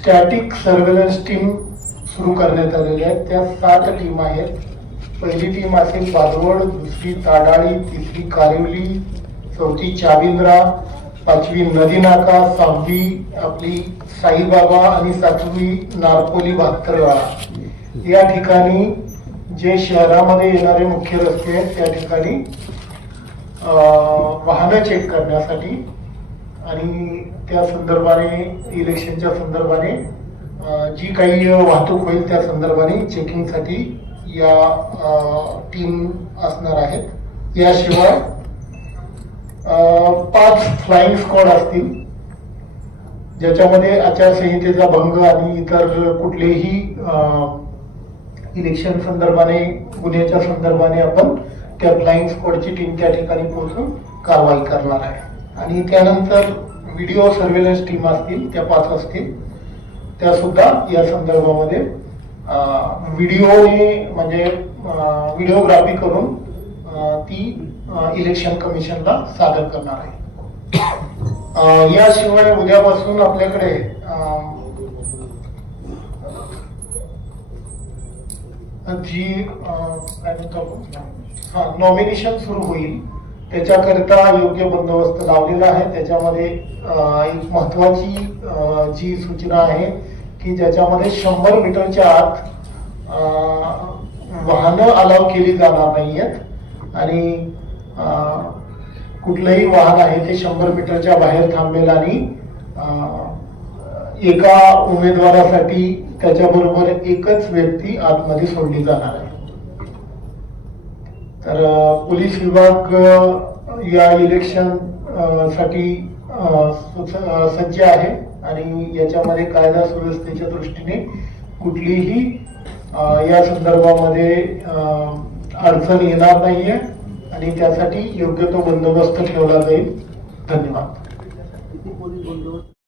Static surveillance team सुरू करण्यात आलेल्या आहेत. त्या 7 टीम आहेत. पहिली टीम असेल बाजवड, दुसरी ताडाळी, तिसरी कारिवली, चौथी चाविंद्रा, पाचवी नदी नाका, सहावी आपली साईबाबा आणि सातवी नारपोली 72 वेळा. या ठिकाणी जे शहरामध्ये येणारे मुख्य रस्ते आहेत त्या ठिकाणी वाहनं चेक करण्यासाठी आणि त्या संदर्भाने इलेक्शनच्या संदर्भाने जी काही वाहतूक होईल त्या संदर्भाने चेकिंगसाठी या टीम असणार आहेत. याशिवाय 5 फ्लाइंग स्क्वॉड असतील ज्याच्यामध्ये आचारसंहितेचा भंग आणि इतर कुठलेही इलेक्शन संदर्भाने गुन्ह्याच्या संदर्भाने आपण त्या फ्लाइंग स्क्वॉडची टीम त्या ठिकाणी पोहोचून कारवाई करणार आहे. आणि त्यानंतर व्हिडिओ सर्वेलन्स टीम असतील त्या 5 असतील त्या सुद्धा या संदर्भामध्ये व्हिडिओने म्हणजे व्हिडिओग्राफी करून ती इलेक्शन कमिशनला सादर करणार आहे. याशिवाय उद्यापासून आपल्याकडे जी नॉमिनेशन सुरू होईल त्याच्याकरिता योग्य बंदोबस्त लावलेला आहे. त्याच्यामध्ये एक महत्वाची जी सूचना आहे की ज्याच्यामध्ये 100 मीटरच्या आत वाहनं अलाव केली जाणार नाहीयेत आणि कुठलंही वाहन आहे ते 100 मीटरच्या बाहेर थांबेल आणि एका उमेदवारासाठी त्याच्याबरोबर एकच व्यक्ती आतमध्ये सोडली जाणार आहे. तर पोलीस विभाग या इलेक्शन साठी सज्ज आहे आणि याच्यामध्ये कायदा सुव्यवस्थेच्या दृष्टीने कुठलीही या संदर्भामध्ये अडचण येणार नाहीये आणि त्यासाठी योग्य तो बंदोबस्त ठेवला जाईल. धन्यवाद.